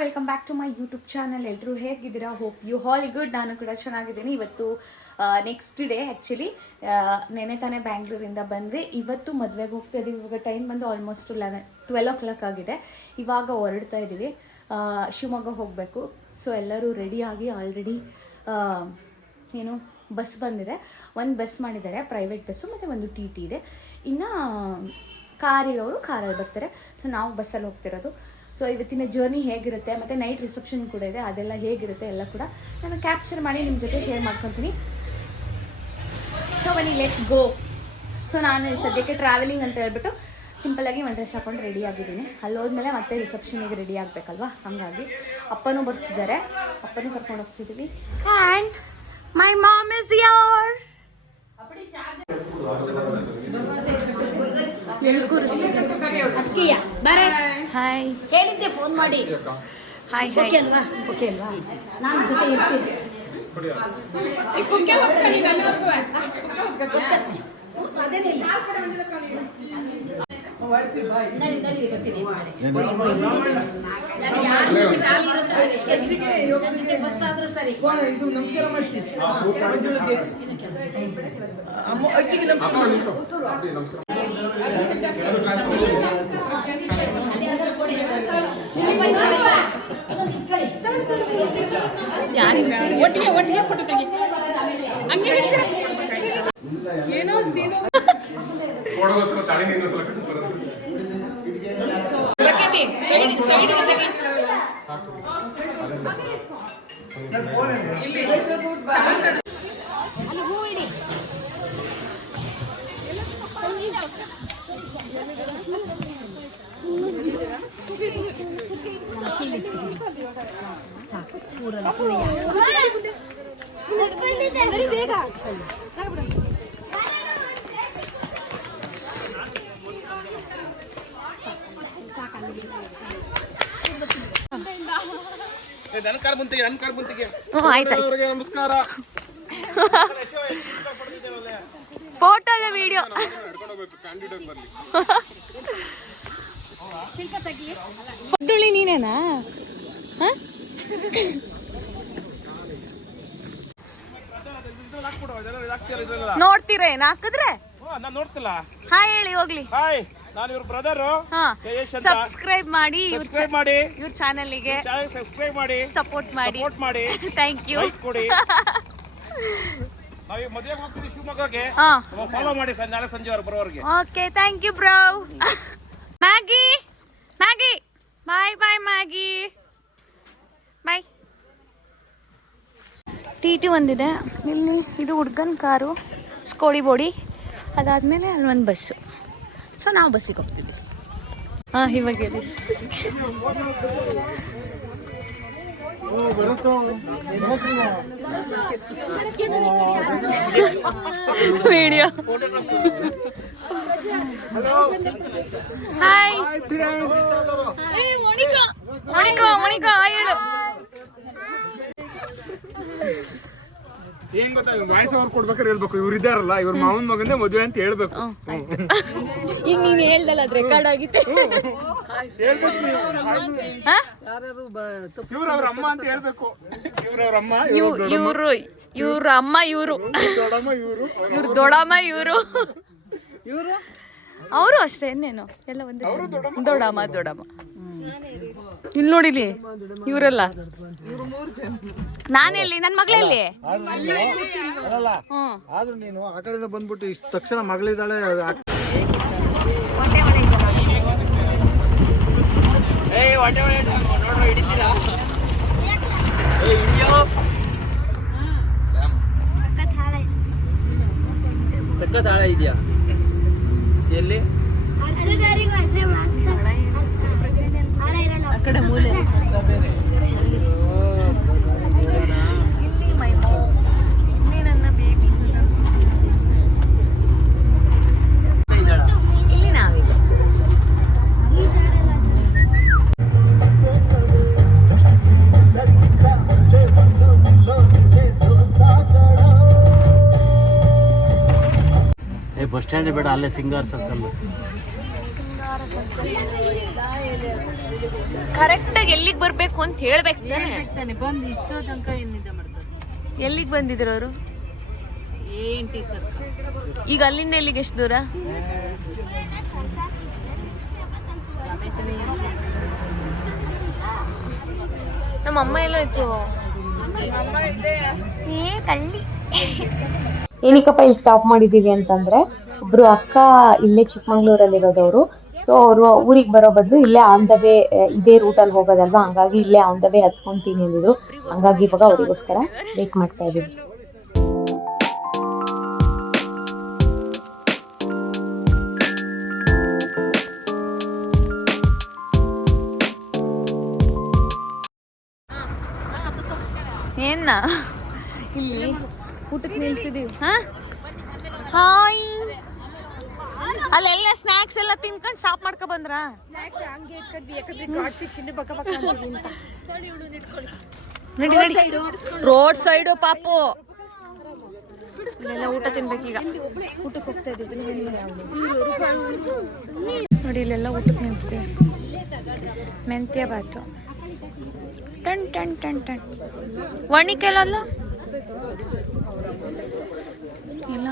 Welcome back to my YouTube channel. ಎಲ್ಲರೂ ಹೇಗಿದ್ದೀರಾ? Hope you all good. ನಾನು ಕೂಡ ಚೆನ್ನಾಗಿದ್ದೀನಿ. ಇವತ್ತು ನೆಕ್ಸ್ಟ್ ಡೇ ಆ್ಯಕ್ಚುಲಿ ನೆನೆ ತಾನೇ ಬ್ಯಾಂಗ್ಳೂರಿಂದ ಬಂದರೆ ಇವತ್ತು ಮದುವೆಗೆ ಹೋಗ್ತಾ ಇದ್ದೀವಿ. ಇವಾಗ ಟೈಮ್ ಬಂದು ಆಲ್ಮೋಸ್ಟ್ 12 o'clock ಆಗಿದೆ. ಇವಾಗ ಹೊರಡ್ತಾ ಇದ್ದೀವಿ, ಶಿವಮೊಗ್ಗ ಹೋಗಬೇಕು. ಸೊ ಎಲ್ಲರೂ ರೆಡಿಯಾಗಿ ಆಲ್ರೆಡಿ ಏನು ಬಸ್ ಬಂದಿದೆ, ಒಂದು ಬಸ್ ಮಾಡಿದ್ದಾರೆ ಪ್ರೈವೇಟ್ ಬಸ್ಸು, ಮತ್ತು ಒಂದು ಟಿ ಟಿ ಇದೆ. ಇನ್ನು ಕಾರಿರೋರು ಕಾರಲ್ಲಿ ಬರ್ತಾರೆ. ಸೊ ನಾವು ಬಸ್ಸಲ್ಲಿ ಹೋಗ್ತಿರೋದು. ಸೊ ಇವತ್ತಿನ ಜರ್ನಿ ಹೇಗಿರುತ್ತೆ ಮತ್ತು ನೈಟ್ ರಿಸೆಪ್ಷನ್ ಕೂಡ ಇದೆ, ಅದೆಲ್ಲ ಹೇಗಿರುತ್ತೆ ಎಲ್ಲ ಕೂಡ ನಾನು ಕ್ಯಾಪ್ಚರ್ ಮಾಡಿ ನಿಮ್ಮ ಜೊತೆ ಶೇರ್ ಮಾಡ್ಕೊತೀನಿ. ಸೊ ಬನ್ನಿ ಲೆಟ್ಸ್ ಗೋ. ಸೊ ನಾನು ಸದ್ಯಕ್ಕೆ ಟ್ರಾವೆಲಿಂಗ್ ಅಂತ ಹೇಳ್ಬಿಟ್ಟು ಸಿಂಪಲ್ಲಾಗಿ ಒಂದು ಡ್ರೆಸ್ ಹಾಕೊಂಡು ರೆಡಿ ಆಗಿದ್ದೀನಿ. ಅಲ್ಲಿ ಹೋದ್ಮೇಲೆ ಮತ್ತೆ ರಿಸೆಪ್ಷನಿಗೆ ರೆಡಿ ಆಗಬೇಕಲ್ವಾ, ಹಾಗಾಗಿ ಅಪ್ಪನೂ ಬರ್ತಿದ್ದಾರೆ, ಅಪ್ಪನೂ ಕರ್ಕೊಂಡು ಹೋಗ್ತಿದ್ದೀವಿ. And my mom is here. Hi ಹೇಳಿದ್ದೆ ಫೋನ್ ಮಾಡಿ. ಹಾಯ್ ಓಕೆ ಅಲ್ವಾ? ಓಕೆ ಅಲ್ವಾ? ನಾನು ಜೊತೆ ಇರ್ತೀನಿ. ಅದೇನಿಲ್ಲ, ನಡಿ ನಡಿ ಬರ್ತೀನಿ. ಯಾರ ಜೊತೆ ಖಾಲಿ ಇರುತ್ತೋ ನನ್ನ ಜೊತೆ ಬಸ್ ಆದ್ರೂ ಸರಿ. ಒಟ್ಟಿಗೆ ಒಟ್ಟಿಗೆ ಫೋಟೋ ತೆಗಿ. ಹಂಗೆ ಏನೋ ಸೀನು ನಮಸ್ಕಾರ. ಫೋಟೋ ಇಲ್ಲ ವಿಡಿಯೋ. ಫುಡ್ಡುಳಿ ನೀನೇನಾ? ನೋಡ್ತೀರೇನ ಹಾಕಿದ್ರೆ? ನೋಡ್ತಿಲ್ಲ. ಹಾಯ್ ಹೇಳಿ ಹೋಗ್ಲಿ. ಹಾಯ್, ನಾನು ಇವ್ರ ಬ್ರದರ್. ಸಬ್ಸ್ಕ್ರೈಬ್ ಮಾಡಿ ಇವ್ರ ಚಾನಲ್ಗೆ ಸಬ್ಸ್ಕ್ರೈಬ್ ಮಾಡಿ, ಸಪೋರ್ಟ್ ಮಾಡಿ. Thank you. ಕೊಡಿ. ನಾವು ಮದುವೆಗೆ ಹೋಗ್ತೀವಿ ಶಿವಮೊಗ್ಗಕ್ಕೆ, ಫಾಲೋ ಮಾಡಿ ನಾಳೆ ಸಂಜೆ ಬರೋವರೆಗೆ. Okay, thank you bro. Maggi Maggi bye bye Maggi bye. T T ಒಂದಿದೆ ಇಲ್ಲಿ, ಇದು ಹುಡ್ಗನ ಕಾರು ಸ್ಕೋಡಿ ಬೋಡಿ. ಅದಾದಮೇಲೆ ಅಲ್ಲೊಂದು ಬಸ್ಸು. ಸೊ ನಾವು ಬಸ್ಸಿಗೆ ಹೋಗ್ತಿದ್ವಿ. ಇವಾಗ ಹೇಳಿ. ವಿಡಿಯೋ. ಹಾಯ್ ಮೋನಿಕಾ ಹೇಳು. ಏನ್ ಗೊತ್ತಾ, ವಾಯ್ಸ್ ಅವ್ರು ಕೊಡ್ಬೇಕಾದ್ರೆ ಹೇಳ್ಬೇಕು, ಇವ್ರು ಇದ್ದಾರಲ್ಲ ಇವ್ರ ಮಾವನ ಮಗಂದೇ ಮದುವೆ ಅಂತ ಹೇಳ್ಬೇಕು. ಈಗ ನೀನ್ ಹೇಳ್ದಲ್ಲ, ಅದು ರೆಕಾರ್ಡ್ ಆಗಿತ್ತು. ಇವ್ರವ್ರ ಅಮ್ಮ ಅಂತ ಹೇಳ್ಬೇಕು. ಇವ್ರವ್ರ ಅಮ್ಮ, ಇವ್ರ ಅಮ್ಮ, ಇವ್ರು ದೊಡ್ಡಮ್ಮ, ಇವ್ರ ದೊಡ್ಡಮ್ಮ, ಇವರು ಅವರು ಅಷ್ಟೇ. ಇನ್ನೇನು ಎಲ್ಲ ಒಂದೇ. ದೊಡ್ಡಮ್ಮ ಇಲ್ಲಿ ನೋಡಿಲಿ, ಇವರೆಲ್ಲ. ನಾನೆಲ್ಲಿ, ನನ್ನ ಮಗಳಲ್ಲಿ. ಆದ್ರೂ ನೀನು ಆ ಕಡೆಯಿಂದ ಬಂದ್ಬಿಟ್ಟು ಇಷ್ಟ ತಕ್ಷಣ ಮಗಳಿದ್ದಾಳೆ. ಸಖತ್ ಹಾಳ ಇದೆಯಾ ಎಲ್ಲಿ? ಆ ಕಡೆ ಮೂಲೆ. ಮೈ ಮಾಮ್, ಇಲ್ಲಿ ನನ್ನ ಬೇಬಿ. ಇಲ್ಲಿ ನಾವೀಗ ಬಸ್ ಸ್ಟ್ಯಾಂಡ್ ಬೇಡ, ಅಲ್ಲೇ ಸಿಂಗಾರ್ ಸರ್ಕಲ್. ಕರೆಕ್ಟಾಗಿ ಎಲ್ಲಿಗೆ ಬರಬೇಕು ಅಂತ ಹೇಳ್ಬೇಕು ತಾನೆ. ಬಂದು ಇಷ್ಟೋ ತನಕ ಏನಿದೆ ಮಾಡ್ತಾರೆ. ಎಲ್ಲಿಗೆ ಬಂದಿದ್ರು ಅವರು? ఏంటి ಸರ್? ಈಗ ಅಲ್ಲಿಂದ ಎಲ್ಲಿಗೆ ಎಷ್ಟು ದೂರ? ನಮ್ಮ ಅಮ್ಮ ಎಲ್ಲ ಇತ್ತು. ಕಳ್ಳಿ. ಏನಕ್ಕಪ್ಪ ಇಲ್ಲಿ ಸ್ಟಾಪ್ ಮಾಡಿದ್ದೀವಿ ಅಂತಂದ್ರೆ, ಒಬ್ರು ಅಕ್ಕ ಇಲ್ಲೇ ಚಿಕ್ಕಮಂಗ್ಳೂರಲ್ಲಿರೋದವರು. ಸೊ ಅವರು ಊರಿಗೆ ಬರೋ ಬದಲು ಇಲ್ಲೇ ಆನ್ ದ ವೇ ಇದೇ ರೂಟಲ್ಲಿ ಹೋಗೋದಲ್ವಾ, ಹಂಗಾಗಿ ಇಲ್ಲೇ ಆನ್ ದ ವೇ ಹತ್ಕೊಂತೀನಿ ಅಂದಿದ್ರು. ಹಂಗಾಗಿ ಇವಾಗ ಅವರಿಗೋಸ್ಕರ ವೇಟ್ ಮಾಡ್ತಾ ಇದ್ದೀವಿ. ಏನ ಇಲ್ಲಿ ಊಟಕ್ಕೆ ನಿಲ್ಸಿದೀವಿ. ಹಾಯ್, ಅಲ್ಲೆಲ್ಲ ಸ್ನಾಕ್ಸ್ ಎಲ್ಲ ತಿನ್ಕೊಂಡು ಸ್ಟಾಪ್ ಮಾಡ್ಕೊ ಬಂದ್ರ? ನಡಿ ನಡಿ, ರೋಡ್ ಸೈಡು ಪಾಪು. ಇಲ್ಲೆಲ್ಲ ಊಟ ತಿನ್ಬೇಕೀಗ. ಊಟಕ್ಕೆ ಹೋಗ್ತಾ ಇದೀವಿ ನೋಡಿ, ಇಲ್ಲೆಲ್ಲ ಊಟಕ್ಕೆ ನಿಂತಿದೆ. ಮೆಂತ್ಯ ಬಾತು, ಟನ್ ಟನ್ ಟನ್ ಟನ್. ವಣಿಕೆಲ್ಲ ಇಲ್ಲ,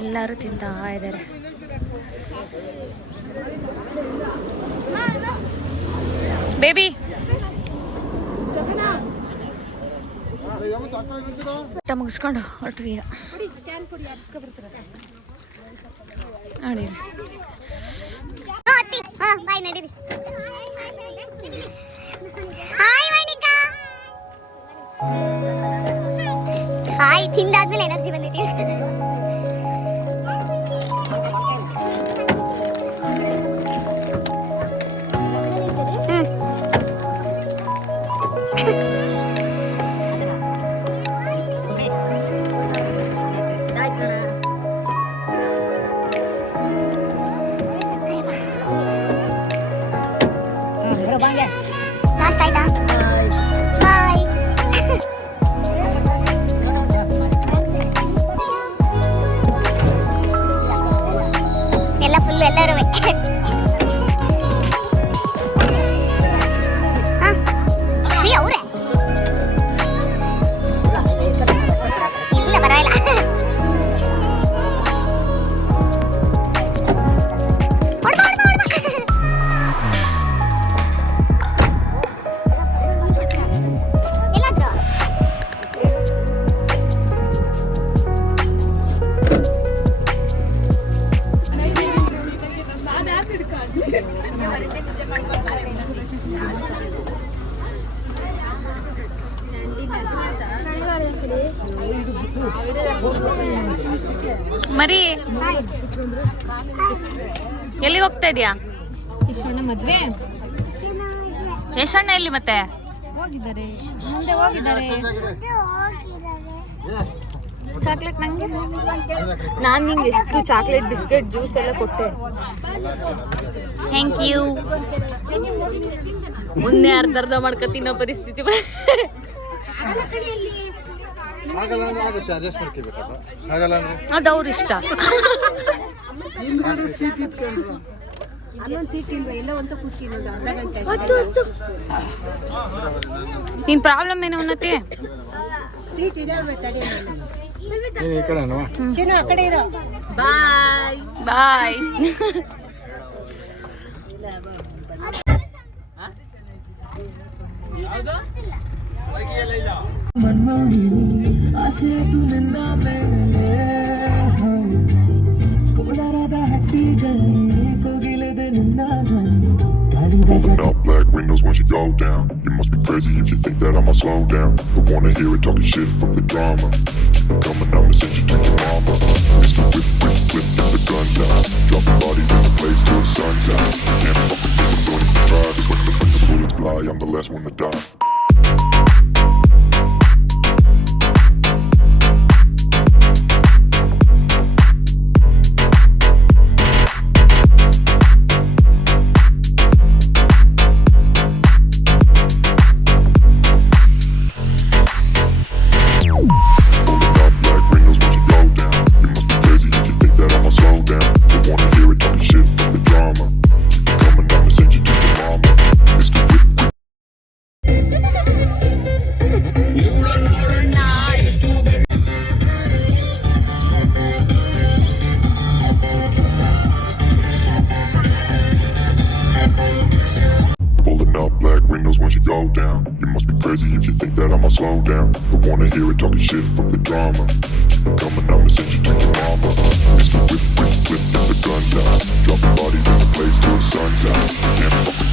ಎಲ್ಲರೂ ತಿಂತಾ ಇದ್ದಾರೆ. ಬೇಬಿ ಊಟ ಮುಗಿಸ್ಕೊಂಡು ಹೊರಟ್ವಿ ಈಗ. ನೋಡಿ ಬಾಯ್ ನಡೀರಿ. ಹಾಯ್ ವನಿಕಾ. ಹಾಯ್, ತಿಂದಾದ್ಮೇಲೆ ಎನರ್ಜಿ ಬಂದಿದೆ. ಲಾಸ್ಟ್ ಆಯ್ತಾ? ಬಾಯ್. ಎಲ್ಲ ಫುಲ್ ಎಲ್ಲರೂ ಅವರೇ ಇಲ್ಲ ಪರವಾಗಿಲ್ಲ. ಮರಿ ಎಲ್ಲಿಗೆ ಹೋಗ್ತಾ ಇದೀಯಾ? ಯಶಣ್ಣ ಮದ್ವೆ ಯಶಣ್ಣ ಎಲ್ಲಿ ಮತ್ತೆ? ಹೋಗಿದ್ದಾರೆ, ಮುಂದೆ ಹೋಗಿದ್ದಾರೆ. ಚಾಕ್ಲೇಟ್ ನಂಗೆ? ನಾನು ನಿಂಗೆ ಎಷ್ಟು ಚಾಕ್ಲೇಟ್, ಬಿಸ್ಕೆಟ್, ಜ್ಯೂಸ್ ಎಲ್ಲ ಕೊಟ್ಟೆ. Thank you. ಮುಂದೆ ಅರ್ಧ ಮಾಡ್ಕೊ ತಿನ್ನೋ ಪರಿಸ್ಥಿತಿ. ಅದು ಅವ್ರ ಇಷ್ಟ. ನಿನ್ ಪ್ರಾಬ್ಲಮ್ ಏನು ಅನ್ನತ್ತೆ? ಬಾಯ್ ಬಾಯ್. Open up black windows once you go down. You must be crazy if you think that I'ma slow down. Don't wanna hear it talking shit, fuck the drama. Keep it coming, I'ma send you to your mama. Mr. Whip, whip, whip, get the guns out. Dropping bodies in the place till the sun's out. Can't fuck with this, I'm going to try. Just when the bullets fly, I'm the last one to die. Open up black windows once you go down. You must be crazy if you slow down. Don't wanna hear it talking shit, fuck the drama. Keep it coming, I'ma send you to your mama. Mr. Whip, whip, whip, get the guns out. Dropping bodies in the place till the sun's out. Can't fuck with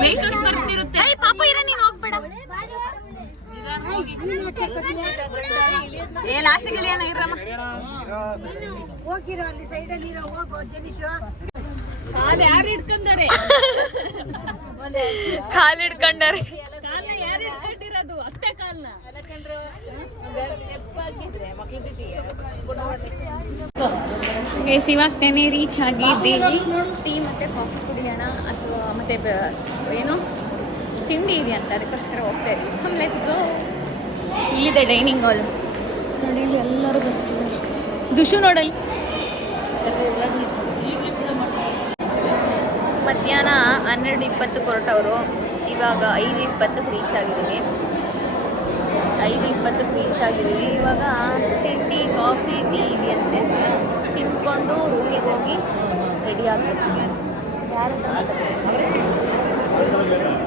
vehicles ಬರ್ತಿರುತ್ತೆ. ಪಾಪ ಇರ ನೀನು ಹೋಗ್ಬೇಡ. ಏ last ಗಿಳಿಯನ ಇರಮ್ಮ. ಕಾಲು ಯಾರು ಹಿಡ್ಕೊಂಡಾರೆ? ಕಾಲು ಹಿಡ್ಕೊಂಡಾರೆ. ಕಾಲ ಯಾರು ಹಿಡ್ಕೊಂಡಿರೋದು? ಅತ್ತೆ ಕಾಲ್ನ ಇವಾಗ್ತಾನೆ ರೀಚ್ ಆಗಿದ್ದೀವಿ. ಟೀ ಮತ್ತು ಕಾಫಿ ಕುಡಿಯೋಣ ಅಥವಾ ಮತ್ತೆ ಏನು ತಿಂಡಿ ಇದೆಯಂತ, ಅದಕ್ಕೋಸ್ಕರ ಹೋಗ್ತಾ ಇದ್ವಿ. Come let's go. ಇಲ್ಲಿದೆ ಡೈನಿಂಗ್ ಹಾಲ್ ನೋಡಿ, ಇಲ್ಲಿ ಎಲ್ಲರೂ ಬರ್ತಿದ್ದಾರೆ. ದುಷು ನೋಡಲ್ಲಿ ಮಧ್ಯಾಹ್ನ 12:20 ಹೊರಟವರು. ಇವಾಗ 5:20 ರೀಚ್ ಆಗಿದ್ದೀವಿ. 5:20 ರೀಚ್ ಆಗಿದ್ದೀವಿ. ಇವಾಗ ತಿಂಡಿ ಕಾಫಿ ಟೀ ಇದೆಯಂತೆ, ತಿನ್ಕೊಂಡು ರೂಮಿಗೆ ಹೋಗಿ ರೆಡಿ ಆಗಬೇಕು. ಯಾರು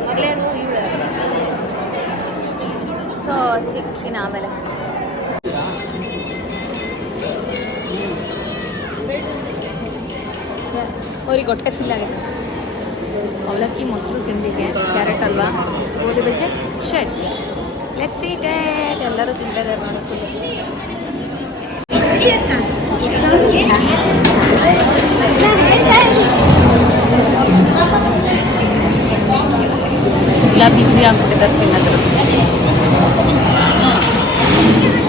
ಮಗಳೇನು ಇವಳು. ಸೊ ಸಿಗ್ತೀನಿ ಆಮೇಲೆ. ಅವ್ರಿಗೆ ಹೊಟ್ಟೆ ಫಿಲ್ ಆಗಿದೆ. ಅವಲಕ್ಕಿ ಮೊಸರು ತಿಂಡಿಗೆ ಕ್ಯಾರೆಟ್ ಹಲ್ವಾ, ಗೋಧಿ ಬಜ್ಜಿ, ಶರ್ಟ್. Let's eat it. ಎಲ್ಲರೂ ತಿಂತಾರೆ ಮಾಡ್ತೀವಿ. ಎಲ್ಲ ಬಿಸಿ ಆಗ್ಬಿಟ್ಟಿದ್ದಾರೆ ತಿನ್ನೋದು.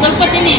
ಸ್ವಲ್ಪ ತಿನ್ನಿ.